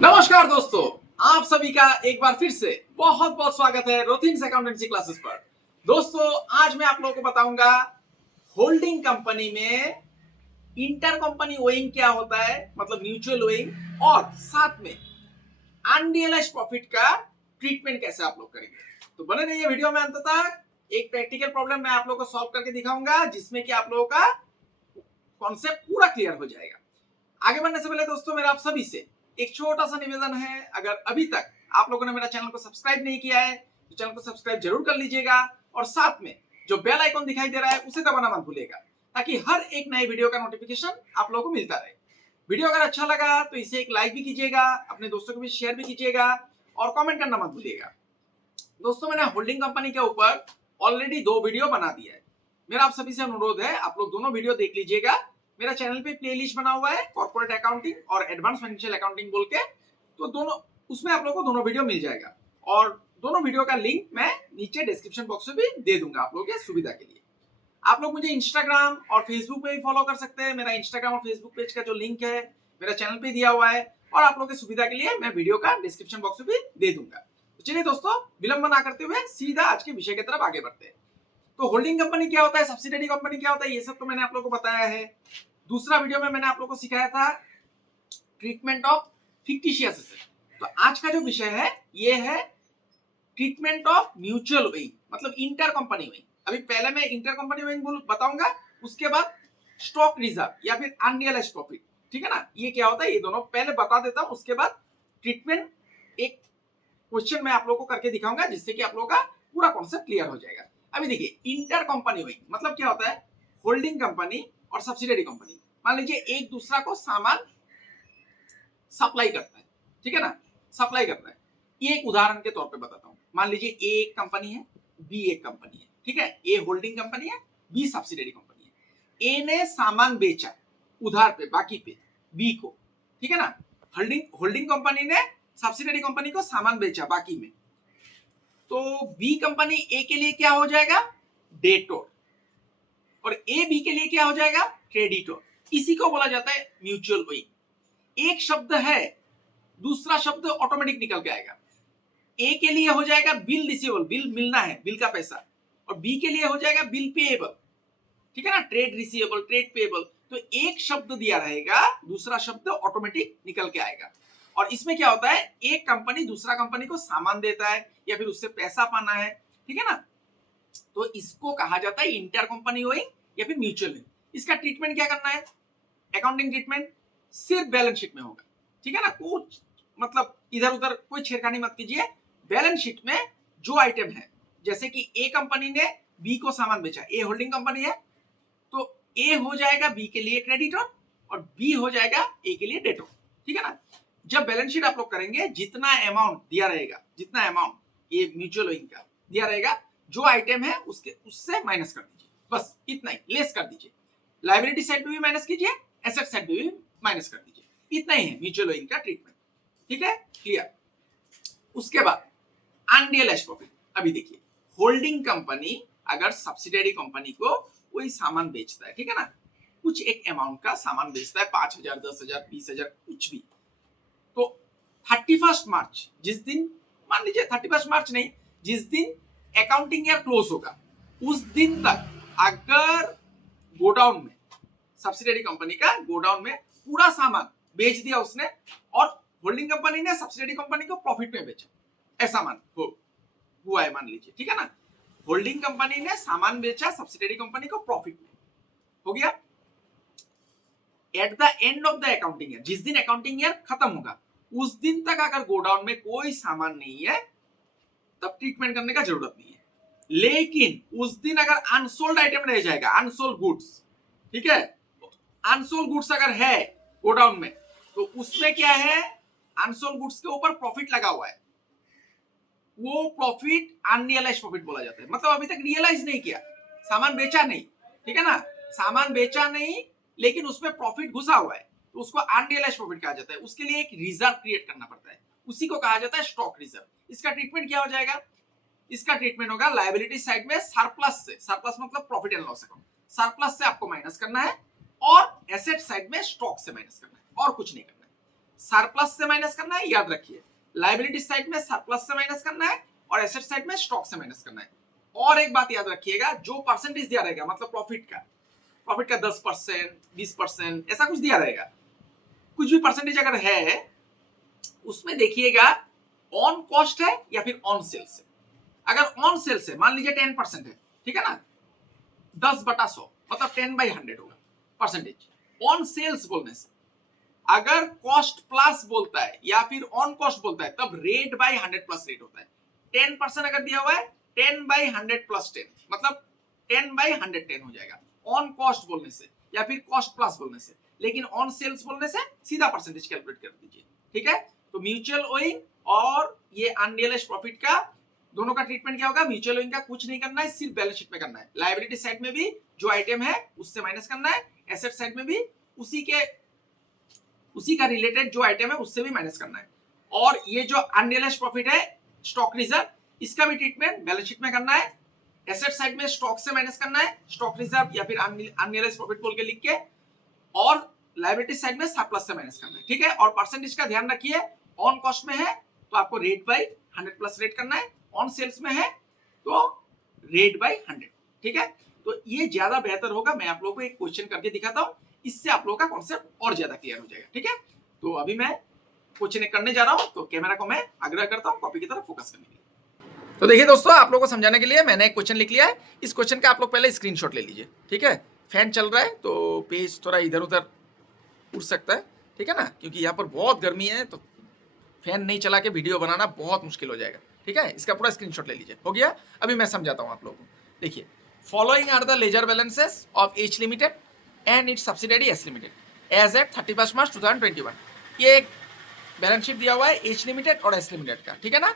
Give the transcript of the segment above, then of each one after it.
नमस्कार दोस्तों, आप सभी का एक बार फिर से बहुत बहुत स्वागत है रोथिंग्स अकाउंटेंसी क्लासेस पर। दोस्तों, आज मैं आप लोगों को बताऊंगा होल्डिंग कंपनी में इंटर कंपनी ओइंग क्या होता है, मतलब म्यूचुअल ओइंग, और साथ में अनरियलाइज्ड प्रॉफिट का ट्रीटमेंट कैसे आप लोग करेंगे। तो बने रहिए वीडियो में अंत तक। एक प्रैक्टिकल प्रॉब्लम मैं आप लोगों को सॉल्व करके दिखाऊंगा जिसमें कि आप लोगों का कॉन्सेप्ट पूरा क्लियर हो जाएगा। आगे बढ़ने से पहले दोस्तों, मेरा आप सभी से एक छोटा सा निवेदन है। अगर अभी तक आप लोगों ने मेरा चैनल को सब्सक्राइब नहीं किया है तो चैनल को सब्सक्राइब जरूर कर लीजिएगा, और साथ में जो बेल आइकॉन दिखाई दे रहा है उसे दबाना मत भूलिएगा, ताकि हर एक नए वीडियो का नोटिफिकेशन आप लोगों को मिलता रहे। वीडियो अगर अच्छा लगा तो इसे एक लाइक भी कीजिएगा, अपने दोस्तों को भी शेयर भी कीजिएगा, और कमेंट करना मत भूलिएगा। दोस्तों, मैंने होल्डिंग कंपनी के ऊपर ऑलरेडी 2 वीडियो बना दिया है। मेरा आप सभी से अनुरोध है, आप लोग दोनों वीडियो देख लीजिएगा। मेरा चैनल पे प्लेलिस्ट बना हुआ है कॉर्पोरेट अकाउंटिंग और एडवांस फाइनेंशियल अकाउंटिंग बोल के, तो दोनों उसमें आप लोगों को दोनों वीडियो मिल जाएगा, और दोनों वीडियो का लिंक मैं नीचे डिस्क्रिप्शन बॉक्स में भी दे दूंगा आप लोगों के सुविधा के लिए। आप लोग मुझे इंस्टाग्राम और फेसबुक पे भी फॉलो कर सकते हैं। मेरा इंस्टाग्राम और फेसबुक पेज का जो लिंक है मेरा चैनल पे दिया हुआ है, और आप लोगों की सुविधा के लिए मैं वीडियो का डिस्क्रिप्शन बॉक्स में भी दे दूंगा। तो चलिए दोस्तों, विलंब ना करते हुए सीधा आज के विषय की तरफ आगे बढ़ते हैं। तो होल्डिंग कंपनी क्या होता है, सब्सिडरी कंपनी क्या होता है, ये सब तो मैंने आप लोगों को बताया है। दूसरा वीडियो में मैंने आप लोगों को सिखाया था ट्रीटमेंट ऑफ फिक्टिशियस एसेट। तो आज का जो विषय है ये है ट्रीटमेंट ऑफ म्यूचुअल ओइंग, मतलब इंटर कंपनी ओइंग। अभी पहले मैं इंटर कंपनी ओइंग बताऊंगा, उसके बाद स्टॉक रिजर्व या फिर अनरियलाइज्ड प्रॉफिट। ठीक है ना, ये क्या होता है ये दोनों पहले बता देता हूं, उसके बाद ट्रीटमेंट एक क्वेश्चन मैं आप लोगों को करके दिखाऊंगा, जिससे कि आप लोगों का पूरा कॉन्सेप्ट क्लियर हो जाएगा। अभी देखिए, इंटर कंपनी ओइंग मतलब क्या होता है, होल्डिंग कंपनी और सब्सिडरी कंपनी मान लीजिए एक दूसरा को सामान सप्लाई करता है। ठीक है ना, सप्लाई करता है। ये एक उदाहरण के तौर पे बताता हूं। मान लीजिए ए एक कंपनी है, बी एक कंपनी है। ठीक है, ए होल्डिंग कंपनी है, बी सब्सिडरी कंपनी है। ए ने सामान बेचा उधार पे, बाकी पे, बी को। ठीक है ना, होल्डिंग होल्डिंग कंपनी ने सब्सिडरी कंपनी को सामान बेचा बाकी में। तो बी कंपनी ए के लिए क्या हो जाएगा, डेटोर, और ए बी के लिए क्या हो जाएगा, क्रेडिटोर। इसी को बोला जाता है म्यूचुअल ओइंग। एक शब्द है, दूसरा शब्द ऑटोमेटिक निकल के आएगा। ए के लिए हो जाएगा बिल रिसीवेबल, बिल मिलना है, बिल का पैसा, और बी के लिए हो जाएगा बिल पेएबल। ठीक है ना, ट्रेड रिसीवेबल, ट्रेड पेएबल। तो एक शब्द दिया रहेगा, दूसरा शब्द ऑटोमेटिक निकल के आएगा। और इसमें क्या होता है, एक कंपनी दूसरा कंपनी को सामान देता है या फिर उससे पैसा पाना है। ठीक है ना, तो इसको कहा जाता है इंटर कंपनी ओइंग या फिर म्यूचुअल ओइंग। इसका ट्रीटमेंट क्या करना है, अकाउंटिंग ट्रीटमेंट सिर्फ बैलेंस शीट में होगा। ठीक है ना, कुछ मतलब इधर उधर कोई छेड़खानी मत कीजिए। बैलेंस शीट में जो आइटम है, जैसे कि ए कंपनी ने बी को सामान बेचा, ए होल्डिंग कंपनी है, तो ए हो जाएगा बी के लिए क्रेडिटर और बी हो जाएगा ए के लिए डेटर। ठीक है ना, जब बैलेंस शीट आप लोग करेंगे, जितना अमाउंट दिया रहेगा, जितना अमाउंट ये म्यूचुअल ओइंग का दिया रहेगा, जो आइटम है उसके उससे माइनस कर दीजिए, बस इतना ही, लेस कर दीजिए। लायबिलिटी साइड पे भी माइनस कीजिए, एसेट साइड पे भी माइनस कर दीजिए। इतना ही है म्यूचुअल ओइंग का ट्रीटमेंट। ठीक है, क्लियर। उसके बाद अनरियलाइज्ड प्रॉफिट। अभी देखिए, होल्डिंग कंपनी अगर सब्सिडरी कंपनी को कोई सामान बेचता है, ठीक है ना, कुछ एक अमाउंट का सामान बेचता है, 5,000, 10,000, 20,000, कुछ भी। तो 31 मार्च जिस दिन, मान लीजिए 31 मार्च नहीं, जिस दिन अकाउंटिंग ईयर क्लोज होगा उस दिन तक अगर गोडाउन में, सब्सिडरी कंपनी का गोडाउन में पूरा सामान बेच दिया उसने, और होल्डिंग कंपनी ने सब्सिडरी कंपनी को प्रॉफिट में बेचा, ऐसा मान हुआ है मान लीजिए। ठीक है ना, होल्डिंग कंपनी ने सामान बेचा सब्सिडरी कंपनी को प्रॉफिट में, हो गया। At the end of the accounting year, जिस दिन अकाउंटिंग ईयर खत्म होगा उस दिन तक अगर गोडाउन में कोई सामान नहीं है तब ट्रीटमेंट करने का जरूरत नहीं है। लेकिन उस दिन अगर अनसोल्ड आइटम रह जाएगा, अनसोल्ड गुड्स, ठीक है, अनसोल्ड गुड्स अगर है गोडाउन में, तो उसमें क्या है, अनसोल्ड गुड्स के ऊपर प्रॉफिट लगा हुआ है, वो प्रॉफिट अनरियलाइज्ड प्रॉफिट बोला जाता है। मतलब अभी तक रियलाइज नहीं किया, सामान बेचा नहीं। ठीक है ना, सामान बेचा नहीं लेकिन उसमें प्रॉफिट घुसा हुआ है, तो उसको अनरियलाइज्ड प्रॉफिट कहा जाता है। उसके लिए एक रिजर्व क्रिएट करना पड़ता है, उसी को कहा जाता है स्टॉक रिजर्व। इसका ट्रीटमेंट क्या हो जाएगा, इसका ट्रीटमेंट होगा लायबिलिटी साइड में सरप्लस से, सरप्लस मतलब profit and loss account, surplus से आपको माइनस करना है, और एसेट साइड में स्टॉक से माइनस करना है, और कुछ नहीं करना है। सरप्लस से माइनस करना है, याद रखिए। लायबिलिटी साइड में सरप्लस से माइनस करना है और एसेट साइड में स्टॉक से माइनस करना है। और एक बात याद रखिएगा, जो परसेंटेज दिया रहेगा मतलब प्रॉफिट का 10%, 20% ऐसा कुछ दिया रहेगा, कुछ भी परसेंटेज अगर है उसमें देखिएगा ऑन कॉस्ट है या फिर ऑन सेल्स है। अगर ऑन सेल्स है, मान लीजिए 10% है, ठीक है ना, 10/100 मतलब 10/100 होगा परसेंटेज। ऑन सेल्स बोलने से अगर कॉस्ट प्लस बोलता है या फिर ऑन कॉस्ट बोलता है तब रेट बाय 100 प्लस रेट होता है। 10% अगर दिया हुआ है 10/100 प्लस 10 मतलब 10/110 हो जाएगा ऑन कॉस्ट बोलने से या फिर कॉस्ट प्लस बोलने से। लेकिन ऑन सेल्स बोलने से सीधा परसेंटेज कैलकुलेट कर दीजिए, ठीक है। तो म्यूचुअल ओइंग और ये अनरियलाइज्ड प्रॉफिट का दोनों का ट्रीटमेंट क्या होगा? म्यूचुअल ओइंग का कुछ नहीं करना है, सिर्फ बैलेंस शीट में करना है। लायबिलिटी साइड में भी जो आइटम है उससे माइनस करना है, एसेट साइड में भी उसी का रिलेटेड जो आइटम है उससे भी माइनस करना है। और ये जो अनरियलाइज्ड प्रॉफिट है स्टॉक रिजर्व, इसका भी ट्रीटमेंट बैलेंस शीट में करना है। एसेट साइड में स्टॉक से माइनस करना है, स्टॉक रिजर्व या फिर अनरियलाइज्ड प्रॉफिट बोल के लिख के, और लायबिलिटी साइड में सरप्लस से माइनस करना है, ठीक है। और परसेंटेज का ध्यान रखिए, ऑन कॉस्ट में है तो आपको रेट बाय 100 प्लस रेट करना है, ऑन सेल्स में है तो रेट बाय 100, ठीक है। तो ये ज्यादा बेहतर होगा। मैं आप लोगों को एक क्वेश्चन करके दिखाता हूं, इससे आप लोगों का कॉन्सेप्ट और ज्यादा क्लियर हो जाएगा, ठीक है। तो अभी मैं क्वेश्चन करने जा रहा हूं, तो कैमरा को मैं आग्रह करता हूं कॉपी की तरफ फोकस करने के लिए। तो देखिए दोस्तों, आप लोगों को समझाने के लिए मैंने एक क्वेश्चन लिख लिया है। इस क्वेश्चन का आप लोग पहले स्क्रीनशॉट ले लीजिए, ठीक है। फैन चल रहा है तो पेज थोड़ा इधर उधर उड़ सकता है, ठीक है ना, क्योंकि यहाँ पर बहुत गर्मी है तो फैन नहीं चला के वीडियो बनाना बहुत मुश्किल हो जाएगा, ठीक है। इसका पूरा स्क्रीनशॉट ले लीजिए। हो गया? अभी मैं समझाता हूँ आप लोगों को। देखिए, following are the ledger balances of H Limited and its subsidiary S Limited as at 31 March 2021। ये एक बैलेंस शीट दिया हुआ है एच लिमिटेड और एस लिमिटेड का, ठीक है ना।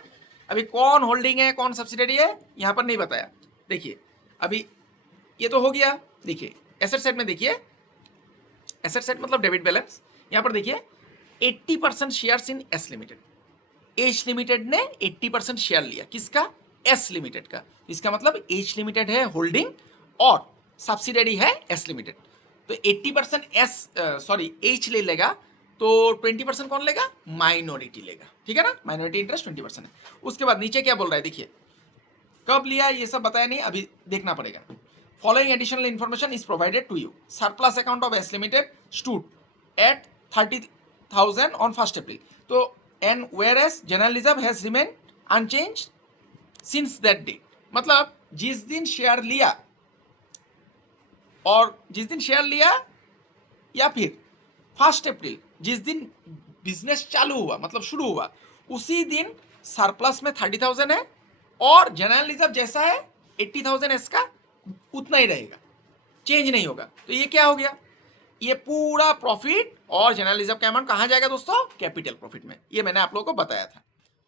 अभी कौन होल्डिंग है कौन सब्सिडियरी है यहाँ पर नहीं बताया। देखिए अभी ये तो हो गया। देखिए एसेट साइड में देखिए, एसेट साइड मतलब डेबिट बैलेंस। यहाँ पर देखिए 80% shares in S limited. H limited ने 80% शेयर लिया, किसका? एस लिमिटेड का। इसका मतलब एच लिमिटेड है होल्डिंग और सब्सिडरी है एस लिमिटेड। तो 80% एच ले लेगा तो 20% कौन लेगा? माइनॉरिटी लेगा, ठीक है ना। माइनॉरिटी इंटरेस्ट 20% है। उसके बाद नीचे क्या बोल रहा है, देखिए कब लिया ये सब बताया नहीं, अभी देखना पड़ेगा। Following additional information is provided to you. Surplus account of S Limited stood at 30,000 on 1 April. तो and where S general reserve has remain unchanged since that date. मतलब जिस दिन शेयर लिया या फिर 1 अप्रैल जिस दिन बिजनेस चालू हुआ मतलब शुरू हुआ, उसी दिन सरप्लस में 30,000 है और जनरल रिजर्व जैसा है 80,000 इसका उतना ही रहेगा, चेंज नहीं होगा। तो ये क्या हो गया? ये पूरा प्रॉफिट और जनरल रिजर्व का अमाउंट कहाँ जाएगा दोस्तों? कैपिटल प्रॉफिट में। ये मैंने आप लोगों को बताया था,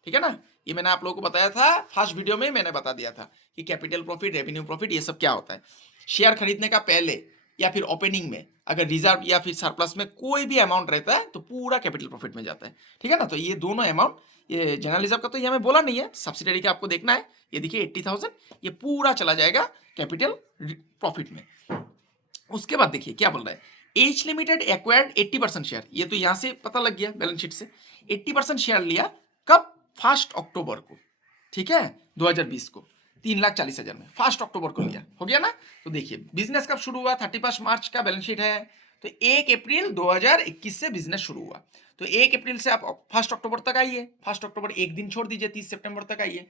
ठीक है ना। ये मैंने आप लोगों को बताया था फर्स्ट वीडियो में, मैंने बता दिया था कि कैपिटल प्रॉफिट, रेवेन्यू प्रॉफिट ये सब क्या होता है। शेयर खरीदने का पहले या फिर ओपनिंग में अगर रिजर्व या फिर सरप्लस में कोई भी अमाउंट रहता है तो पूरा कैपिटल प्रॉफिट में जाता है, ठीक है ना। तो ये दोनों अमाउंट, ये जनरल रिजर्व का तो ये हमें बोला नहीं है, सब्सिडरी का आपको देखना है। ये देखिए 80,000 ये पूरा चला जाएगा कैपिटल प्रॉफिट में। उसके बाद देखिए क्या बोल रहा है, एच लिमिटेड एक्वायर्ड 80% शेयर। ये तो यहां से पता लग गया बैलेंस शीट से। 80% शेयर लिया कब? 1 अक्टूबर को, ठीक है, 2020 को 3,40,000 में 1 अक्टूबर को लिया। हो गया ना। तो देखिए बिजनेस कब शुरू हुआ? 31 मार्च का बैलेंस शीट है, तो 1 अप्रैल 2021 से बिजनेस शुरू हुआ। तो 1 अप्रैल से आप 1 अक्टूबर तक आइए। 1 अक्टूबर एक दिन छोड़ दीजिए, 30 सितंबर तक आइए।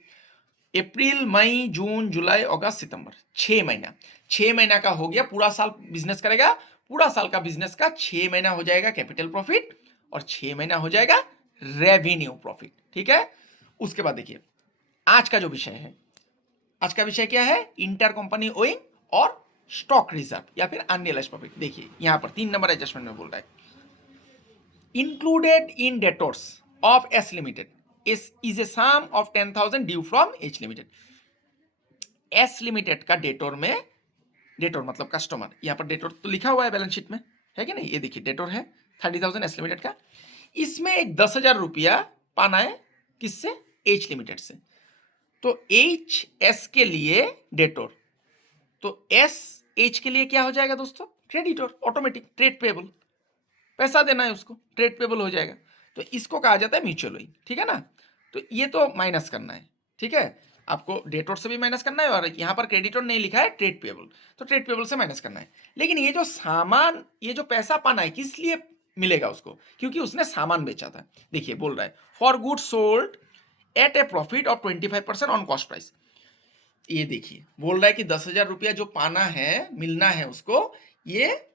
अप्रैल, मई, जून, जुलाई, अगस्त, सितंबर, 6 महीना। 6 महीना का हो गया, पूरा साल बिजनेस करेगा। पूरा साल का बिजनेस का 6 महीना हो जाएगा कैपिटल प्रॉफिट और 6 महीना हो जाएगा रेवेन्यू प्रॉफिट, ठीक है। उसके बाद देखिए आज का जो विषय है, आज का विषय क्या है? इंटर कंपनी ओइंग और स्टॉक रिजर्व या फिर अनरियलाइज्ड प्रॉफिट। देखिए यहां पर 3 नंबर एडजस्टमेंट में बोल रहा है, included in debtors of S limited is a sum of 10,000 due from H limited. S Limited का डेटोर में, डेटोर मतलब कस्टमर, यहाँ पर डेटोर तो लिखा हुआ है बैलेंस शीट में, है कि नहीं। ये देखिए डेटोर है 30,000 एस लिमिटेड का। इसमें एक 10,000 रुपया पाना है, किससे? एच लिमिटेड से। तो एच एस के लिए डेटोर, तो एस एच के लिए क्या हो जाएगा दोस्तों? क्रेडिटर, ऑटोमेटिक ट्रेड पेबल, पैसा देना है उसको, ट्रेड पेबल हो जाएगा। तो इसको कहा जाता है म्यूचुअल विंग, ठीक है ना। तो ये तो माइनस करना है, ठीक है, आपको डेटोर से भी माइनस करना है, और यहाँ पर क्रेडिटर नहीं लिखा है ट्रेड पेबल, तो ट्रेड पेबल से माइनस करना है। लेकिन ये जो सामान, ये जो पैसा पाना है, किस लिए मिलेगा उसको, क्योंकि उसने सामान बेचा था। देखिए बोल रहा है for good sold at A profit of 25% on cost price. ये देखिए बोल रहा है कि 10,000 रुपया जो पाना है, मिलना है उसको, ये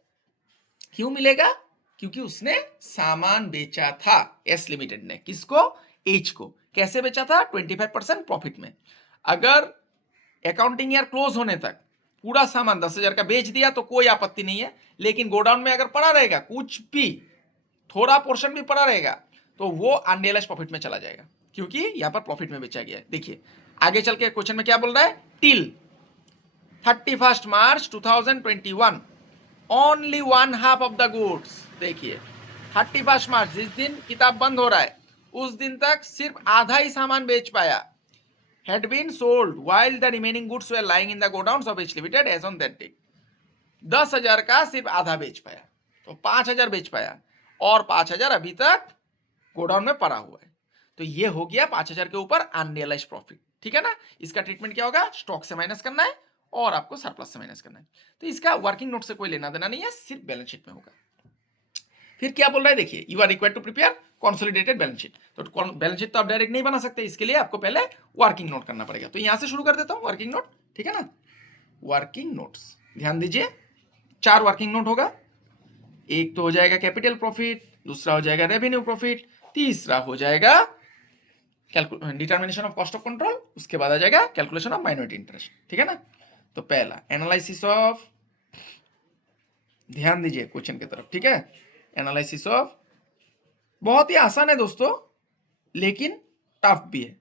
क्यों मिलेगा, क्योंकि उसने सामान बेचा था एस लिमिटेड ने। किसको, एच को। कैसे बेचा था, 25% प्रॉफिट में। अगर अकाउंटिंग ईयर क्लोज होने तक पूरा सामान 10,000 का बेच दिया तो कोई आपत्ति नहीं है, लेकिन गोडाउन में अगर पड़ा रहेगा, कुछ भी थोड़ा पोर्शन भी पड़ा रहेगा, तो वो अनरियलाइज प्रॉफिट में चला जाएगा, क्योंकि यहां पर प्रॉफिट में बेचा गया है। देखिए आगे चल के क्वेश्चन में क्या बोल रहा है, till 31 March 2021 only 1/2 of the goods. देखिए 31 मार्च, जिस दिन किताब बंद हो रहा है, उस दिन तक सिर्फ आधा ही सामान बेच पाया। had been sold while the remaining goods were lying in the godowns of H Limited as on that date। 10,000 का सिर्फ आधा बेच पाया, तो 5,000 बेच पाया, और 5,000 अभी तक गोडाउन में पड़ा हुआ है। तो ये हो गया 5,000 के ऊपर अनरियलाइज प्रॉफिट, ठीक है ना। इसका ट्रीटमेंट क्या होगा, स्टॉक से माइनस करना है और आपको सरप्लस से माइनस करना है। तो इसका वर्किंग नोट से कोई लेना देना नहीं है, सिर्फ बैलेंस शीट में होगा। फिर क्या बोल रहा है, देखिए you are required to prepare consolidated balance sheet. तो बैलेंस शीट तो आप डायरेक्ट नहीं बना सकते, इसके लिए आपको पहले वर्किंग नोट करना पड़ेगा। तो यहां से शुरू कर देता हूं वर्किंग नोट, ठीक है ना। वर्किंग नोट्स ध्यान दीजिए, 4 वर्किंग नोट होगा। एक तो हो जाएगा कैपिटल प्रॉफिट, दूसरा हो जाएगा रेवेन्यू प्रॉफिट, तीसरा हो जाएगा determination of cost of control, उसके बाद आ जाएगा कैलकुलेशन ऑफ माइनॉरिटी इंटरेस्ट, ठीक है ना। तो पहला एनालिसिस ऑफ, ध्यान दीजिए क्वेश्चन की तरफ, ठीक है। एनालिसिस ऑफ बहुत ही आसान है दोस्तों, लेकिन टफ भी है।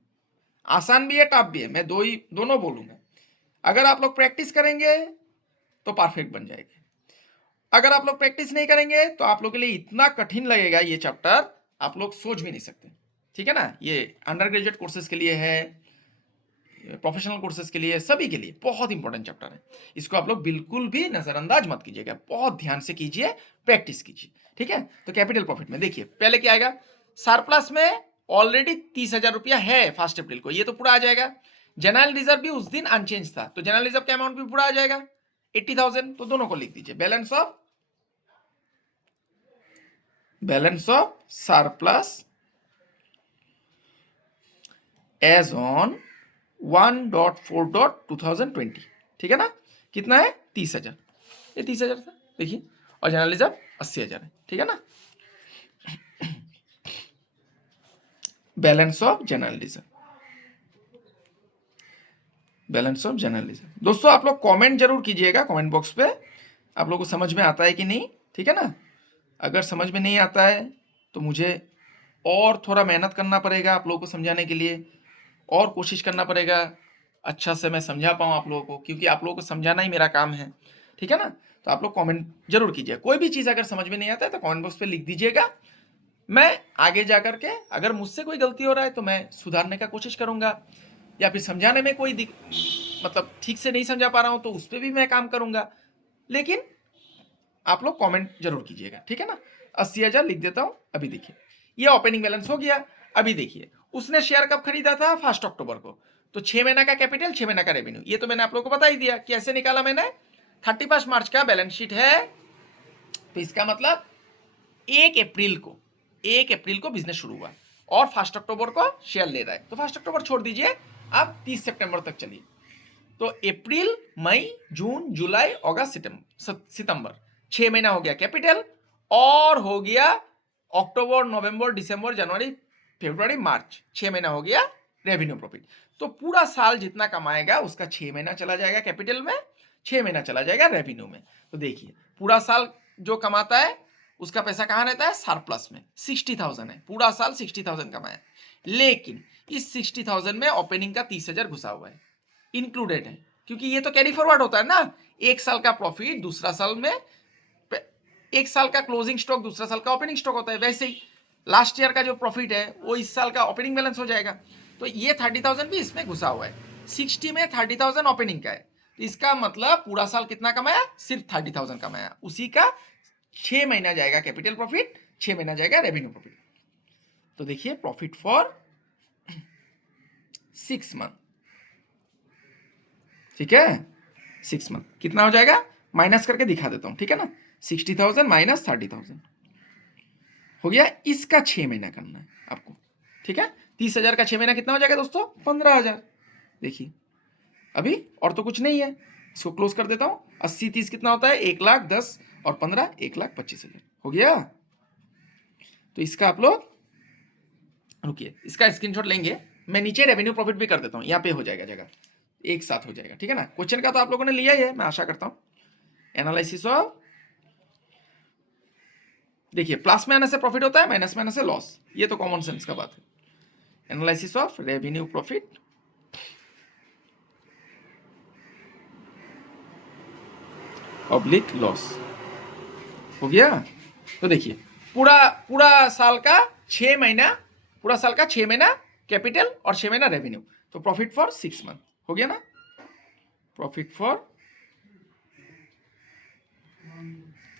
आसान भी है, टफ भी है, मैं दोनों बोलूंगा। अगर आप लोग प्रैक्टिस करेंगे तो परफेक्ट बन जाएगी। अगर आप लोग प्रैक्टिस नहीं करेंगे तो आप लोग के लिए इतना कठिन लगेगा ये चैप्टर, आप लोग सोच भी नहीं सकते, ठीक है ना। ये अंडर ग्रेजुएट कोर्सेज के लिए है, प्रोफेशनल कोर्सेज के लिए, सभी के लिए बहुत इंपॉर्टेंट चैप्टर है। इसको आप लोग बिल्कुल भी नजरअंदाज मत कीजिएगा, बहुत ध्यान से कीजिए, प्रैक्टिस कीजिए, ठीक है। तो कैपिटल प्रॉफिट में देखिए पहले क्या आएगा, सरप्लस में ऑलरेडी 30,000 रुपया है 1 अप्रैल को, ये तो पूरा आ जाएगा। जनरल रिजर्व भी उस दिन अनचेंज था, तो जनरल रिजर्व का अमाउंट भी पूरा आ जाएगा 80,000। तो दोनों को लिख दीजिए, balance of surplus as on 1.4.2020, ठीक है ना। कितना है, 30,000, ये 30,000 था देखिए, और जनरल रिजर्व 80,000 है, ठीक है ना। Balance of general reserve, balance of general reserve. दोस्तों आप लोग कमेंट जरूर कीजिएगा कमेंट बॉक्स पे, आप लोगों को समझ में आता है कि नहीं, ठीक है ना। अगर समझ में नहीं आता है तो मुझे और थोड़ा मेहनत करना पड़ेगा आप लोगों को समझाने के लिए, और कोशिश करना पड़ेगा अच्छा से मैं समझा पाऊँ आप लोगों को, क्योंकि आप लोगों को समझाना ही मेरा काम है, ठीक है ना। तो आप लोग कमेंट जरूर कीजिए, कोई भी चीज़ अगर समझ में नहीं आता है तो कमेंट बॉक्स पे लिख दीजिएगा। मैं आगे जा करके अगर मुझसे कोई गलती हो रहा है तो मैं सुधारने का कोशिश करूंगा, या फिर समझाने में कोई मतलब ठीक से नहीं समझा पा रहा हूं तो उस पर भी मैं काम करूंगा। लेकिन आप लोग कमेंट जरूर कीजिएगा, ठीक है ना। 80,000 लिख देता हूं। अभी देखिए ये ओपनिंग बैलेंस हो गया। अभी देखिए उसने शेयर कब खरीदा था, 1 अक्टूबर को, तो 6 महीना का कैपिटल, 6 महीना का रेवेन्यू, ये तो मैंने आप लोगों को बता ही दिया कि ऐसे निकाला मैंने। 31 मार्च का बैलेंस शीट है, तो इसका मतलब 1 अप्रैल को बिजनेस शुरू हुआ और 1 अक्टूबर को शेयर ले रहा है, तो 1 अक्टूबर छोड़ दीजिए, अब 30 सितंबर तक चलिए। तो अप्रैल, मई, जून, जुलाई, अगस्त, सितंबर, 6 महीना हो गया कैपिटल, और हो गया अक्टूबर, नवंबर, दिसंबर, जनवरी, फरवरी, मार्च, 6 महीना हो गया रेवेन्यू प्रॉफिट। तो पूरा साल जितना कमाएगा उसका 6 महीना चला जाएगा कैपिटल में, 6 महीना चला जाएगा रेवेन्यू में। तो देखिए पूरा साल जो कमाता है उसका पैसा कहाँ रहता है, सरप्लस में। 60,000 है, पूरा साल 60,000 कमाया, लेकिन इस 60,000 में ओपनिंग का 30,000 घुसा हुआ है, इंक्लूडेड है, क्योंकि ये तो कैरी फॉरवर्ड होता है ना। एक साल का प्रॉफिट दूसरा साल में, एक साल का क्लोजिंग स्टॉक दूसरा साल का ओपनिंग स्टॉक होता है, वैसे ही लास्ट ईयर का जो प्रॉफिट है वो इस साल का ओपनिंग बैलेंस हो जाएगा। तो ये 30,000 भी इसमें घुसा हुआ है, 60 में 30,000 ओपनिंग का है, तो इसका मतलब पूरा साल कितना कमाया, सिर्फ 30,000 कमाया, उसी का 6 महीना जाएगा कैपिटल प्रॉफिट, 6 महीना जाएगा रेवेन्यू प्रॉफिट। तो देखिए प्रॉफिट फॉर 6 मंथ, ठीक है, 6 मंथ कितना हो जाएगा, माइनस करके दिखा देता हूं, ठीक है ना, 60,000 माइनस 30,000 हो गया। इसका 6 महीना करना है आपको, ठीक है। 30,000 का 6 महीना कितना हो जाएगा दोस्तों, 15,000। देखिए अभी और तो कुछ नहीं है, इसको क्लोज कर देता हूं। 80 30 कितना होता है, 1,10,000 और 15 1,25,000 हो गया। तो इसका आप लोग रुकिए, इसका स्क्रीनशॉट लेंगे, मैं नीचे रेवेन्यू प्रॉफिट भी कर देता हूं, यहाँ पे हो जाएगा जगह, एक साथ हो जाएगा, ठीक है ना। क्वेश्चन का तो आप लोगों ने लिया ही है, मैं आशा करता हूं। एनालिसिस ऑफ, देखिए प्लस में आने से प्रॉफिट होता है, माइनस में आने से लॉस, ये तो कॉमन सेंस का बात है। Analysis of revenue profit oblique loss हो गया। तो देखिए पूरा पूरा साल का 6 महीना, पूरा साल का 6 महीना कैपिटल और 6 महीना रेवेन्यू, तो प्रॉफिट फॉर 6 मंथ हो गया ना, प्रॉफिट फॉर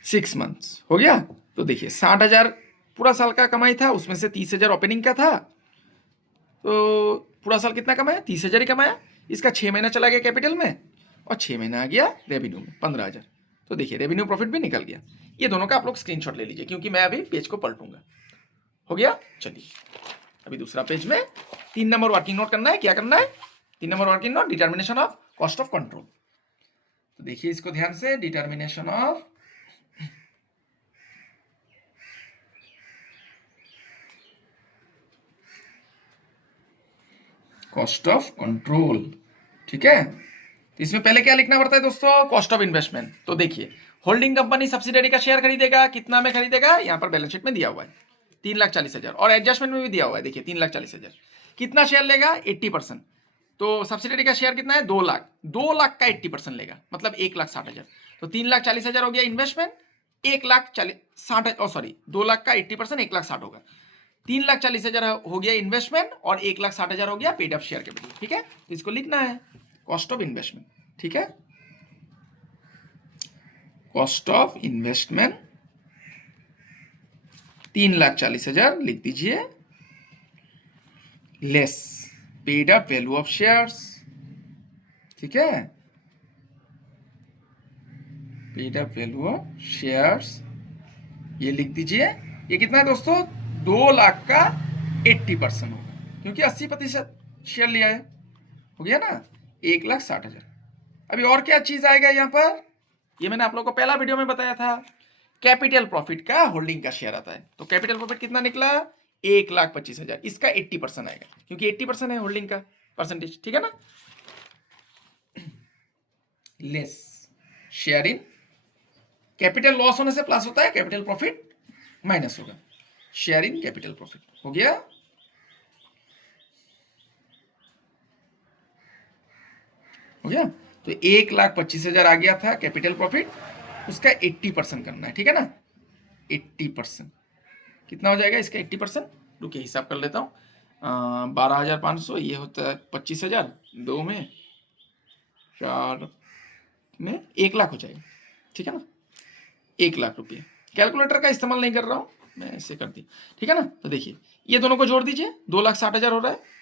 6 मंथ्स हो गया। तो देखिए 60,000 पूरा साल का कमाई था, उसमें से 30,000 ओपनिंग का था, तो पूरा साल कितना कमाया, 30,000 ही कमाया। इसका 6 महीना चला गया कैपिटल में और 6 महीना आ गया रेवेन्यू में 15,000। तो देखिए रेवेन्यू प्रॉफिट भी निकल गया। ये दोनों का आप लोग स्क्रीनशॉट ले लीजिए, क्योंकि मैं अभी पेज को पलटूंगा। हो गया, चलिए अभी दूसरा पेज में 3 नंबर वर्किंग नोट करना है। क्या करना है, 3 number working note, determination of cost of control. तो देखिए इसको ध्यान से, determination of cost of control, ठीक है। तो इसमें पहले क्या लिखना पड़ता है दोस्तों, कॉस्ट ऑफ इन्वेस्टमेंट। तो देखिए होल्डिंग कंपनी सब्सिडरी का शेयर खरीदेगा, कितना में खरीदेगा, यहाँ पर बैलेंस शीट में दिया हुआ है 3,40,000, और एडजस्टमेंट में भी दिया हुआ है, देखिए 3,40,000। कितना शेयर लेगा, 80%। तो सब्सिडरी का शेयर कितना है, 2 लाख, 2 लाख का 80% लेगा, मतलब 1,60,000। तो 3,40,000 हो गया इन्वेस्टमेंट, 1,60,000 सॉरी 2 लाख का 80% 1,60,000 होगा। 3,40,000 हो गया इन्वेस्टमेंट और 1,60,000 हो गया पेड अप शेयर कैपिटल, ठीक है। तो इसको लिखना है कॉस्ट ऑफ इन्वेस्टमेंट, ठीक है। कॉस्ट ऑफ इन्वेस्टमेंट 3,40,000 लिख दीजिए, less paid up value of shares, ठीक है, paid up value of shares ये लिख दीजिए। ये कितना है दोस्तों, 2 लाख का 80% होगा, क्योंकि 80% शेयर लिया है, हो गया ना, 1,60,000। अभी और क्या चीज आएगा यहाँ पर, ये मैंने आप लोगों को पहला वीडियो में बताया था, कैपिटल प्रॉफिट का होल्डिंग का शेयर आता है। तो कैपिटल प्रॉफिट कितना निकला, 1,25,000, इसका 80% आएगा, क्योंकि 80% है होल्डिंग का परसेंटेज, ठीक है ना। Less share in capital, loss होने से प्लस होता है, कैपिटल प्रॉफिट माइनस होगा, शेयर इन कैपिटल प्रॉफिट हो गया। हो गया, तो 1,25,000 आ गया था कैपिटल प्रॉफिट, उसका 80% करना है, ठीक है ना। 80% कितना हो जाएगा इसका 80%, रुकिए हिसाब कर लेता हूँ। 12,500, ये होता है 25,000, 2 में 4 में 1,00,000 हो जाएगा, ठीक है ना, 1,00,000 रुपये। कैलकुलेटर का इस्तेमाल नहीं कर रहा हूँ मैं, ऐसे कर दी, ठीक है ना। तो देखिए ये दोनों को जोड़ दीजिए, 2,60,000 हो रहा है।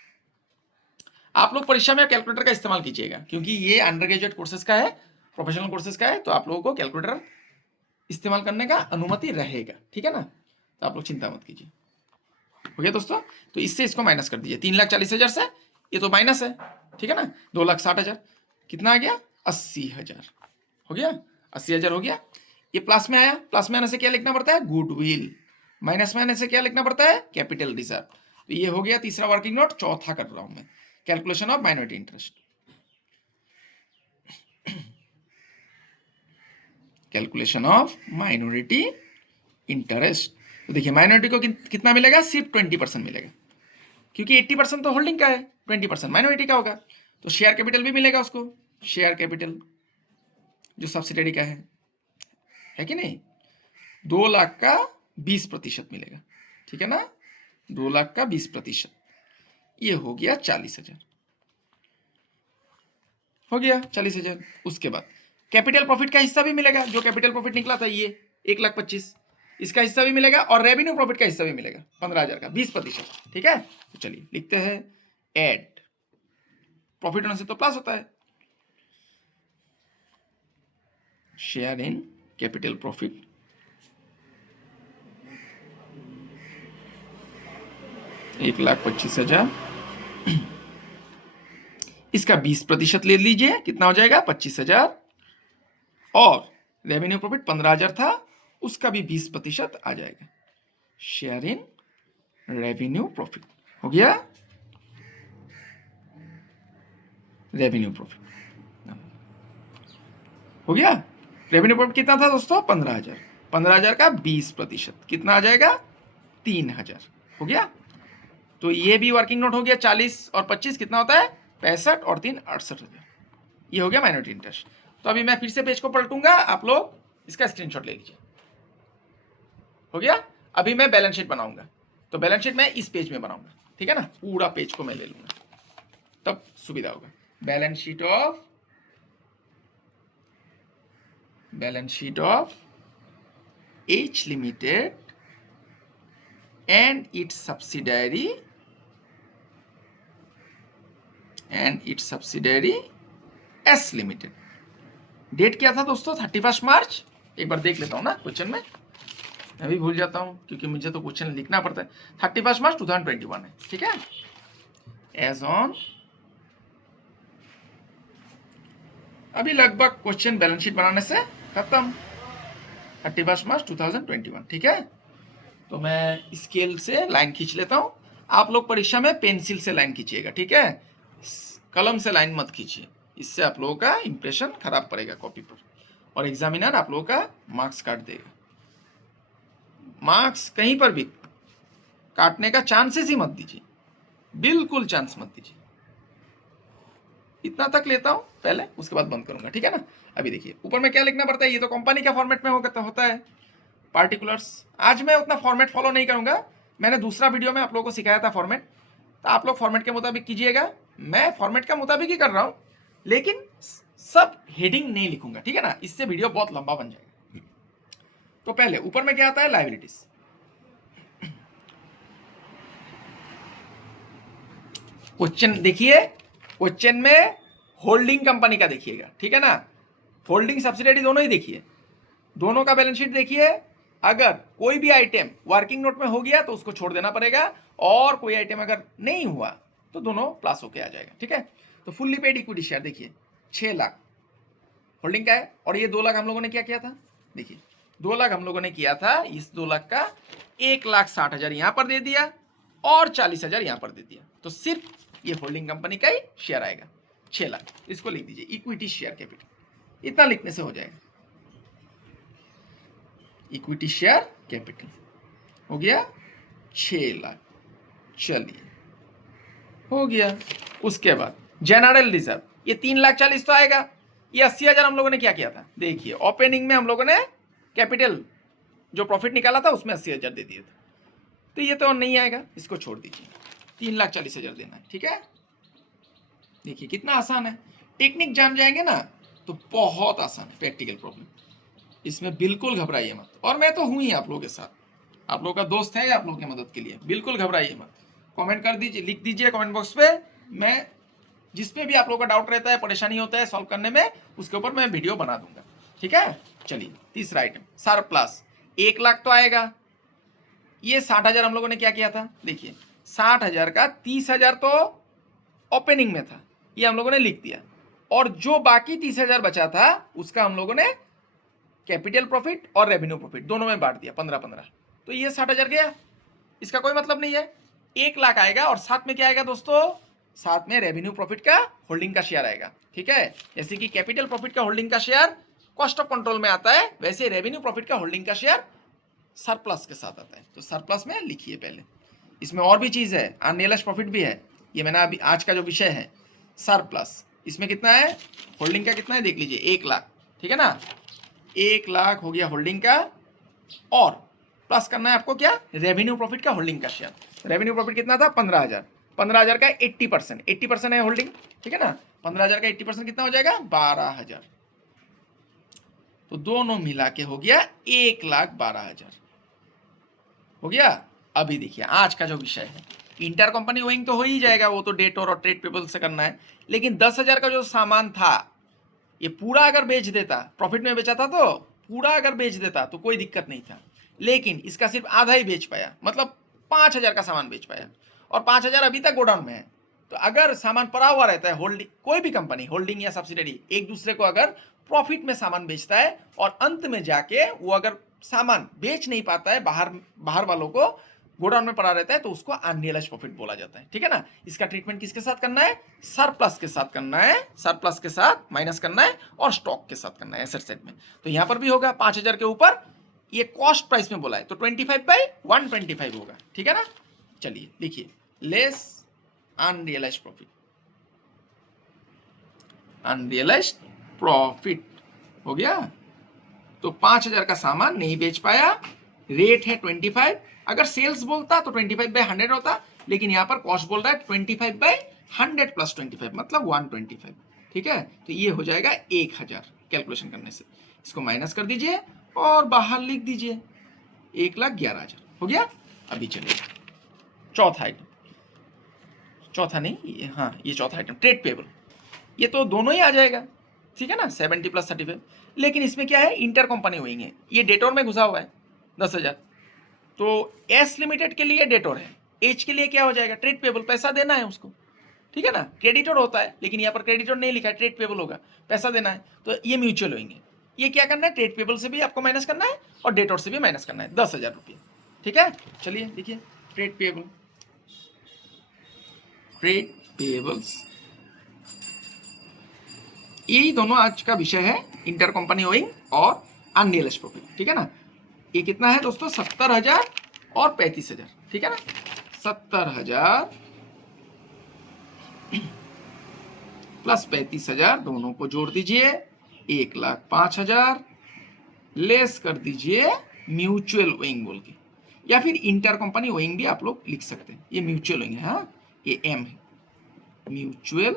आप लोग परीक्षा में कैलकुलेटर का इस्तेमाल कीजिएगा, क्योंकि ये अंडर ग्रेजुएट कोर्सेज का है, प्रोफेशनल कोर्सेज का है, तो आप लोगों को कैलकुलेटर इस्तेमाल करने का अनुमति रहेगा, ठीक है ना। तो आप लोग चिंता मत कीजिए। हो गया दोस्तों, तो इससे इसको माइनस कर दीजिए, 3,40,000 से, ये तो माइनस है, ठीक है ना। 2,60,000 कितना आ गया, 80,000 हो गया, 80,000 हो गया। ये प्लस में आया, प्लस में आने से क्या लिखना पड़ता है, गुडविल, माइनस में आने से क्या लिखना पड़ता है, कैपिटल रिजर्व। तो ये हो गया तीसरा वर्किंग नोट। चौथा कर रहा हूं मैं, calculation of minority interest. Calculation of minority interest. तो देखिए माइनॉरिटी को कितना मिलेगा, सिर्फ 20% मिलेगा, क्योंकि 80% तो होल्डिंग का है, 20% माइनॉरिटी का होगा। तो शेयर कैपिटल भी मिलेगा उसको, शेयर कैपिटल जो सब्सिडरी का है कि नहीं, 2 लाख का 20% मिलेगा, ठीक है ना, 2 लाख का 20%, ये हो गया 40,000, हो गया 40,000। उसके बाद कैपिटल प्रॉफिट का हिस्सा भी मिलेगा, जो कैपिटल प्रॉफिट निकला था ये 1,25,000, इसका हिस्सा भी मिलेगा और रेवेन्यू प्रॉफिट का हिस्सा भी मिलेगा 15,000 का 20%। ठीक है, तो चलिए लिखते हैं एड, प्रॉफिट होने से तो प्लस होता है, शेयर इन कैपिटल प्रॉफिट, $1,25,000, इसका 20% ले लीजिए, कितना हो जाएगा 25,000, और रेवेन्यू प्रॉफिट 15,000 था, उसका भी 20% आ जाएगा, शेयर इन रेवेन्यू प्रॉफिट हो गया, रेवेन्यू प्रॉफिट हो गया। रेवेन्यू प्रॉफिट कितना था दोस्तों 15,000, 15,000 का 20% कितना आ जाएगा 3,000 हो गया। तो ये भी वर्किंग नोट हो गया, 40 और 25 कितना होता है 65 और 3 68,000, ये हो गया माइनॉरिटी इंटरेस्ट। तो अभी मैं फिर से पेज को पलटूंगा, आप लोग इसका स्क्रीनशॉट ले लीजिए, हो गया। अभी मैं बैलेंस शीट बनाऊंगा, तो बैलेंस शीट मैं इस पेज में बनाऊंगा, ठीक है ना, पूरा पेज को मैं ले लूंगा तब सुविधा होगा। Balance sheet of H Limited and its subsidiary S Limited। Date क्या था दोस्तों 31 मार्च, एक बार देख लेता हूं ना क्वेश्चन में, मैं भी भूल जाता हूं क्योंकि मुझे तो क्वेश्चन लिखना पड़ता है। 31 मार्च 2021 है, ठीक है। एज ऑन, अभी लगभग क्वेश्चन बैलेंस शीट बनाने से खत्म, 31 मार्च 2021, ठीक है। तो मैं स्केल से लाइन खींच लेता हूं, आप लोग परीक्षा में पेंसिल से लाइन खींचिएगा, ठीक है, कलम से लाइन मत खींचिए, इससे आप लोगों का इंप्रेशन खराब पड़ेगा कॉपी पर, और एग्जामिनर आप लोगों का मार्क्स काट देगा। मार्क्स कहीं पर भी काटने का चांसेस ही मत दीजिए, बिल्कुल चांस मत दीजिए। इतना तक लेता हूं पहले, उसके बाद बंद करूंगा, ठीक है ना। अभी देखिए ऊपर में क्या लिखना पड़ता है, ये तो कंपनी का फॉर्मेट में होता है, पार्टिकुलर्स। आज मैं उतना फॉर्मेट फॉलो नहीं करूंगा, मैंने दूसरा वीडियो में आप लोगों को सिखाया था फॉर्मेट, तो आप लोग फॉर्मेट के मुताबिक कीजिएगा। मैं फॉर्मेट का मुताबिक ही कर रहा हूं, लेकिन सब हेडिंग नहीं लिखूंगा, ठीक है ना, इससे वीडियो बहुत लंबा बन जाएगा। तो पहले ऊपर में क्या आता है, लायबिलिटीज। क्वेश्चन देखिए, क्वेश्चन में होल्डिंग कंपनी का देखिएगा, ठीक है ना, होल्डिंग सब्सिडियरी दोनों ही देखिए, दोनों का बैलेंस शीट देखिए। अगर कोई भी आइटम वर्किंग नोट में हो गया तो उसको छोड़ देना पड़ेगा, और कोई आइटम अगर नहीं हुआ तो दोनों प्लस होके आ जाएगा, ठीक है। तो फुल्ली पेड इक्विटी शेयर देखिए 6 लाख होल्डिंग का है, और ये 2 लाख हम लोगों ने क्या किया था, देखिए 2 लाख हम लोगों ने किया था, इस 2 लाख का 1,60,000 यहां पर दे दिया और 40,000 यहां पर दे दिया, तो सिर्फ ये होल्डिंग कंपनी का ही शेयर आएगा 6 लाख। इसको लिख दीजिए इक्विटी शेयर कैपिटल, इतना लिखने से हो जाएगा, इक्विटी शेयर कैपिटल हो गया 6 लाख। चलिए हो गया। उसके बाद जनरल रिजर्व, ये 3,40,000 तो आएगा, ये 80,000 हम लोगों ने क्या किया था, देखिए ओपनिंग में हम लोगों ने कैपिटल जो प्रॉफिट निकाला था उसमें 80,000 दे दिए थे, तो ये तो नहीं आएगा, इसको छोड़ दीजिए, 3,40,000 देना है, ठीक है। देखिए कितना आसान है, टेक्निक जान जाएंगे ना तो बहुत आसान है प्रैक्टिकल प्रॉब्लम, इसमें बिल्कुल घबराइए मत, और मैं तो हूं ही आप लोगों के साथ, आप लोगों का दोस्त है आप लोगों की मदद के लिए, बिल्कुल घबराइए मत। कमेंट कर दीजिए, लिख दीजिए कमेंट बॉक्स पे, मैं जिस पे भी आप लोगों का डाउट रहता है, परेशानी होता है सॉल्व करने में, उसके ऊपर मैं वीडियो बना दूंगा, ठीक है। चलिए तीसरा आइटम सरप्लस, 1 लाख तो आएगा, ये 60,000 हम लोगों ने क्या किया था, देखिए 60,000 का 30,000 तो ओपनिंग में था, ये हम लोगों ने लिख दिया, और जो बाकी 30,000 बचा था उसका हम लोगों ने कैपिटल प्रॉफिट और रेवेन्यू प्रॉफिट दोनों में बांट दिया 15-15, तो ये 60,000 गया, इसका कोई मतलब नहीं है। 1 लाख आएगा और साथ में क्या आएगा दोस्तों, साथ में रेवेन्यू प्रॉफिट का होल्डिंग का शेयर आएगा, ठीक है। जैसे कि कैपिटल प्रॉफिट का होल्डिंग का शेयर कॉस्ट ऑफ कंट्रोल में आता है, वैसे रेवेन्यू प्रॉफिट का होल्डिंग का शेयर सरप्लस के साथ आता है, तो सरप्लस में लिखिए पहले। इसमें और भी चीज है, अनरियलाइज्ड प्रॉफिट भी है, ये मैंने अभी आज का जो विषय है सरप्लस, इसमें कितना है होल्डिंग का, कितना है देख लीजिए 1 लाख, ठीक है ना, 1 लाख हो गया होल्डिंग का, और प्लस करना है आपको क्या, रेवेन्यू प्रॉफिट का होल्डिंग का शेयर। रेवेन्यू प्रॉफिट कितना था 15,000, 15,000 का 80% है होल्डिंग, ठीक है ना, 15,000 का 80% कितना हो जाएगा 12,000, तो दोनों मिला के हो गया 1,12,000, हो गया। अभी देखिए आज का जो विषय है, इंटर कंपनी ओइंग तो हो ही जाएगा, वो तो डेटोर और ट्रेड पेबल से करना है। लेकिन 10,000 का जो सामान था ये पूरा अगर बेच देता, प्रॉफिट में बेचा था तो पूरा अगर बेच देता तो कोई दिक्कत नहीं था, लेकिन इसका सिर्फ आधा ही बेच पाया, मतलब 5,000 का सामान बेच पाया, और 5,000 अभी तक गोडाउन में है। तो अगर सामान पड़ा हुआ रहता है, होल्डिंग, कोई भी कंपनी होल्डिंग या सब्सिडरी एक दूसरे को अगर प्रॉफिट में सामान बेचता है और अंत में जाके वो अगर सामान बेच नहीं पाता है, बाहर वालों को गोडाउन में पड़ा रहता है, तो उसको अनरियलाइज्ड प्रॉफिट बोला जाता है। ठीक है ना। इसका ट्रीटमेंट किसके साथ करना है? सरप्लस के साथ करना है, सरप्लस के साथ माइनस करना है और स्टॉक के साथ करना है एसेट साइड में। तो यहां पर भी होगा 5,000 के ऊपर, ये कॉस्ट प्राइस में बोला है तो 25/125 होगा। ठीक है ना। चलिए लिखिए, less unrealised profit, unrealised profit हो गया। तो 5,000 का सामान नहीं बेच पाया, रेट है 25। अगर सेल्स बोलता तो 25/100 होता, लेकिन यहां पर कॉस्ट बोल रहा है 25/100 + 25 मतलब 125। ठीक है। तो ये हो जाएगा 1,000 कैलकुलेशन करने से। इसको माइनस कर दीजिए और बाहर लिख दीजिए 1,11,000 हो गया। अभी चलिए चौथा आइटम, चौथा नहीं, हाँ ये चौथा आइटम, ट्रेड पेबल। ये तो दोनों ही आ जाएगा। ठीक है ना, 70 + 35। लेकिन इसमें क्या है, इंटर कंपनी होइंग है, ये डेटोर में घुसा हुआ है 10,000। तो एस लिमिटेड के लिए डेटोर है, एच के लिए क्या हो जाएगा, ट्रेड पेबल, पैसा देना है उसको। ठीक है ना। क्रेडिटर होता है, लेकिन यहाँ पर क्रेडिटर नहीं लिखा है, ट्रेड पेबल होगा, पैसा देना है। तो ये म्यूचुअल होंगे। ये क्या करना है, ट्रेड पेबल से भी आपको माइनस करना है और डेटोर से भी माइनस करना है 10,000 रुपये। ठीक है। चलिए देखिए, ट्रेड पेबल, ट्रेड पेबल्स, यही दोनों आज का विषय है, इंटर कंपनी ओइंग और अनरियलाइज्ड प्रॉफिट। ठीक है ना। ये कितना है दोस्तों, 70,000 और 35,000। ठीक है ना। 70,000 + 35,000 दोनों को जोड़ दीजिए, 1,05,000 लेस कर दीजिए म्यूचुअल ओइंग बोल के, या फिर इंटर कंपनी ओइंग भी आप लोग लिख सकते हैं। ये म्यूचुअल ओइंग है, हाँ ये एम है, म्यूचुअल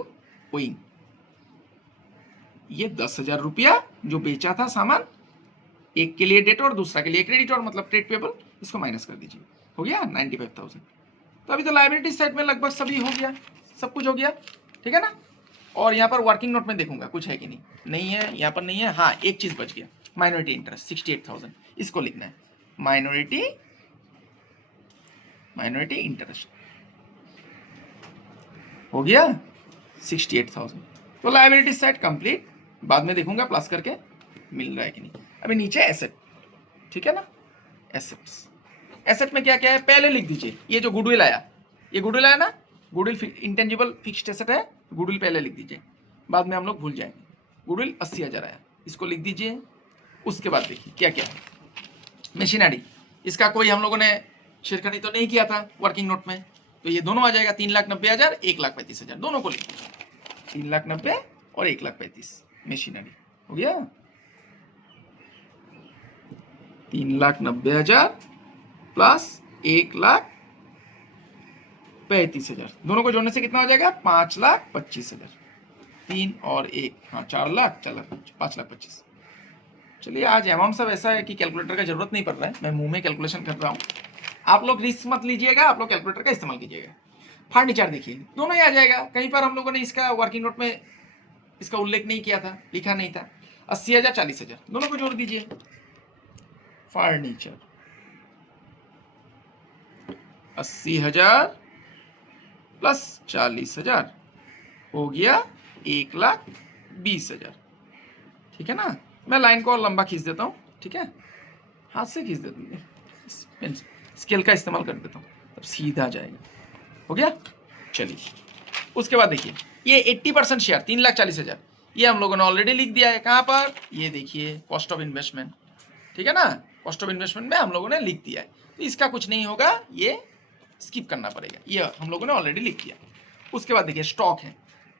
ओइंग। ये 10,000 रुपया जो बेचा था सामान, एक के लिए डेटोर दूसरा के लिए क्रेडिटर मतलब ट्रेड पेबल, इसको माइनस कर दीजिए, हो गया 95,000। तो अभी तो लायबिलिटी साइड में लगभग सभी हो गया, सब कुछ हो गया। ठीक है ना। और यहाँ पर वर्किंग नोट में देखूंगा कुछ है कि नहीं, नहीं है यहाँ पर, नहीं है। हाँ एक चीज बच गया, माइनॉरिटी इंटरेस्ट 68,000, इसको लिखना है, माइनॉरिटी इंटरेस्ट हो गया 68,000। तो लायबिलिटी साइड कंप्लीट, बाद में देखूंगा प्लस करके मिल रहा है कि नहीं। अभी नीचे एसेट। ठीक है ना। एसेट्स, एसेट में क्या क्या है पहले लिख दीजिए। ये जो गुडविल आया, ये गुडविल आया ना, गुडविल इंटेंजिबल फिक्स्ड एसेट है, गुडविल पहले लिख दीजिए, बाद में हम लोग भूल जाएंगे। गुडविल 80,000 आया, इसको लिख दीजिए। उसके बाद देखिए क्या क्या है, मशीनरी, इसका कोई हम लोगों ने शेरखनी तो नहीं किया था वर्किंग नोट में, तो ये दोनों आ जाएगा, 3,90,000 1,35,000 दोनों को लिख दीजिए, 3,90,000 और 1,35,000 मशीनरी हो गया। 3,90,000 + 1,35,000 दोनों को जोड़ने से कितना हो जाएगा, 5,25,000। 3 और 1, हाँ 4 लाख, 5,25,000। चलिए आज अमाउंट सब ऐसा है कि कैलकुलेटर का जरूरत नहीं पड़ रहा है, मैं मुंह में कैलकुलेशन कर रहा हूँ। आप लोग रिस्क मत लीजिएगा, आप लोग कैलकुलेटर का इस्तेमाल कीजिएगा। फर्नीचर देखिए दोनों ही आ जाएगा, कहीं पर हम लोगों ने इसका वर्किंग नोट में इसका उल्लेख नहीं किया था, लिखा नहीं था। 80,000 40,000 दोनों को जोड़ दीजिए। फर्नीचर 80,000 + 40,000 हो गया 1,20,000। ठीक है ना। मैं लाइन को और लंबा खींच देता हूँ, ठीक है, हाथ से खींच देता हूँ, स्केल का इस्तेमाल कर देता हूँ, तब सीधा आ जाएगा। हो गया। चलिए उसके बाद देखिए, ये 80% शेयर 3,40,000 ये हम लोगों ने ऑलरेडी लिख दिया है। कहाँ पर, ये देखिए कॉस्ट ऑफ इन्वेस्टमेंट। ठीक है ना, कॉस्ट ऑफ इन्वेस्टमेंट में हम लोगों ने लिख दिया है, तो इसका कुछ नहीं होगा, ये स्किप करना पड़ेगा, ये हम लोगों ने ऑलरेडी लिख दिया। उसके बाद देखिए स्टॉक है,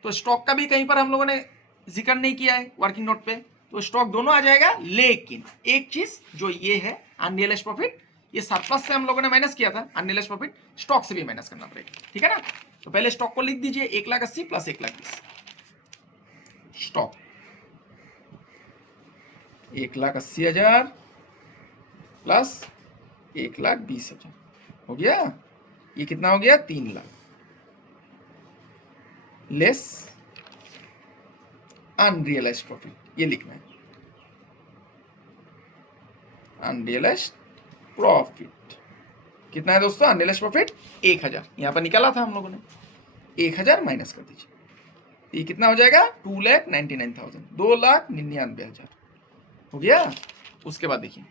तो स्टॉक का भी कहीं पर हम लोगों ने जिक्र नहीं किया है वर्किंग नोट पे, तो स्टॉक दोनों आ जाएगा। लेकिन एक चीज जो ये है अनरियलाइज्ड प्रॉफिट, ये सरप्लस से हम लोगों ने माइनस किया था, अनरियलाइज्ड प्रॉफिट स्टॉक से भी माइनस करना पड़ेगा। ठीक है ना। तो पहले स्टॉक को लिख दीजिए, 1,80,000 + 1,20,000 स्टॉक, 1,80,000 + 1,20,000 हो गया। ये कितना हो गया 3 लाख लेस अनरियलाइज्ड प्रॉफिट, ये लिखना है अनरियलाइज्ड प्रॉफिट। कितना है दोस्तों अनरियलाइज्ड प्रॉफिट 1000, यहां पर निकाला था हम लोगों ने, 1000 माइनस कर दीजिए, ये कितना हो जाएगा 2,99,000, 2,99,000 हो गया। उसके बाद देखिए,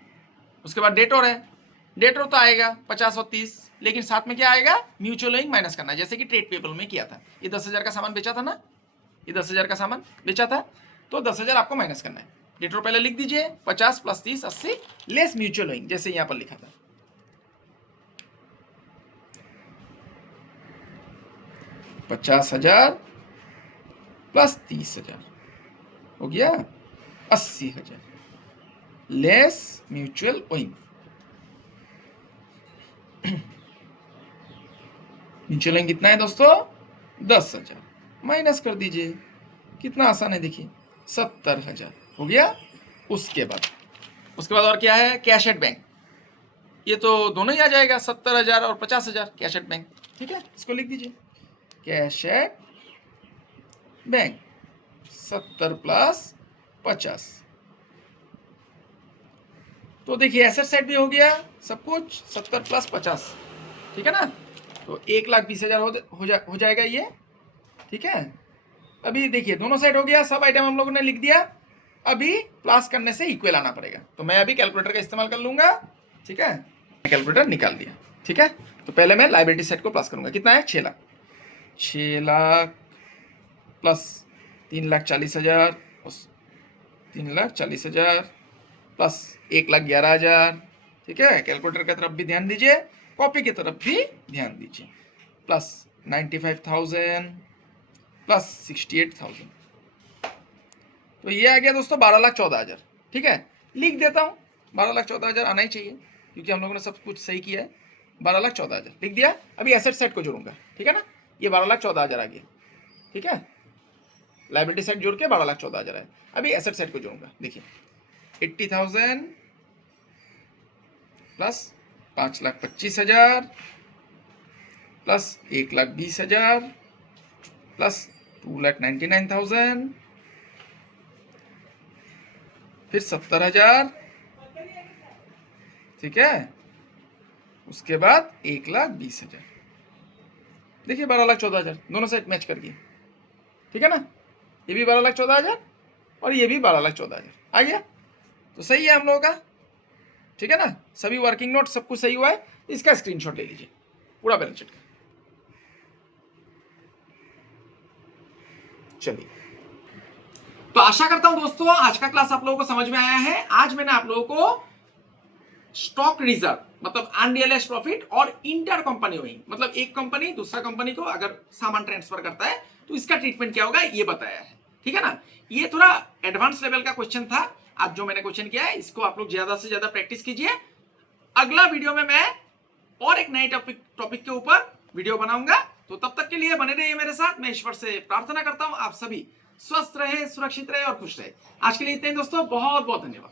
उसके बाद डेटोर है, डेटोर तो आएगा 50 और 30, लेकिन साथ में क्या आएगा म्यूचुअल ओइंग माइनस करना है, जैसे कि ट्रेड पेबल में किया था। ये 10,000 का सामान बेचा था ना, ये 10,000 का सामान बेचा था, तो 10,000 आपको माइनस करना है। डेटोर पहले लिख दीजिए 50 + 30 80 लेस म्यूचुअल ओइंग, जैसे यहां पर लिखा था 50,000 + 30,000 हो गया 80,000 less mutual owing. Mutual owing कितना है दोस्तों 10,000 माइनस कर दीजिए, कितना आसान है देखिए 70,000 हो गया। उसके बाद और क्या है कैश एट बैंक, ये तो दोनों ही आ जाएगा 70,000 और 50,000 कैश एट बैंक, ठीक है, इसको लिख दीजिए कैश एट बैंक 70 + 50। तो देखिए एसेट साइड भी हो गया सब कुछ 70 + 50, ठीक है ना, तो 1,20,000 हो जाएगा ये, ठीक है। अभी देखिए दोनों साइड हो गया, सब आइटम हम लोगों ने लिख दिया, अभी प्लस करने से इक्वल आना पड़ेगा, तो मैं अभी कैलकुलेटर का इस्तेमाल कर लूंगा, ठीक है। कैलकुलेटर निकाल दिया, ठीक है। तो पहले मैं लायबिलिटी साइड को प्लस करूंगा, कितना है 6 लाख, 6 लाख प्लस 3,40,000 3,40,000 प्लस 1,11,000, ठीक है। कैलकुलेटर की तरफ भी ध्यान दीजिए, कॉपी की तरफ भी ध्यान दीजिए, प्लस 95,000 प्लस 68,000, तो ये आ गया दोस्तों 12,14,000, ठीक है। लिख देता हूँ 12,14,000 आना ही चाहिए, क्योंकि हम लोगों ने सब कुछ सही किया है। 12,14,000 लिख दिया, अभी एसेट साइड को जोड़ूंगा, ठीक है ना, ये 12,14,000 आ गया, ठीक है। लायबिलिटी साइड जोड़ के 12,14,000 है, अभी एसेट साइड को जोड़ूंगा, देखिए 80,000 प्लस 5,25,000 प्लस 1,20,000 प्लस 2,99,000 फिर 70,000, ठीक है। उसके बाद 1,20,000, देखिए 12,14,000 दोनों साइड मैच कर गए, ठीक है ना, ये भी 12,14,000 और ये भी 12,14,000 आ गया, तो सही है हम लोगों का, ठीक है ना। सभी वर्किंग नोट सब कुछ सही हुआ है, इसका स्क्रीनशॉट ले लीजिए पूरा बैलेंस शीट का। चलिए, तो आशा करता हूं दोस्तों आज का क्लास आप लोगों को समझ में आया है। आज मैंने आप लोगों को स्टॉक रिजर्व मतलब अनरियलाइज्ड प्रॉफिट और इंटर कंपनी ओइंग मतलब एक कंपनी दूसरा कंपनी को अगर सामान ट्रांसफर करता है तो इसका ट्रीटमेंट क्या होगा ये बताया है, ठीक है ना। ये थोड़ा एडवांस लेवल का क्वेश्चन था, आज जो मैंने क्वेश्चन किया है इसको आप लोग ज्यादा से ज्यादा प्रैक्टिस कीजिए। अगला वीडियो में मैं और एक नए टॉपिक के ऊपर वीडियो बनाऊंगा, तो तब तक के लिए बने रहिए मेरे साथ। मैं ईश्वर से प्रार्थना करता हूं आप सभी स्वस्थ रहे, सुरक्षित रहे और खुश रहे। आज के लिए इतने दोस्तों, बहुत बहुत धन्यवाद।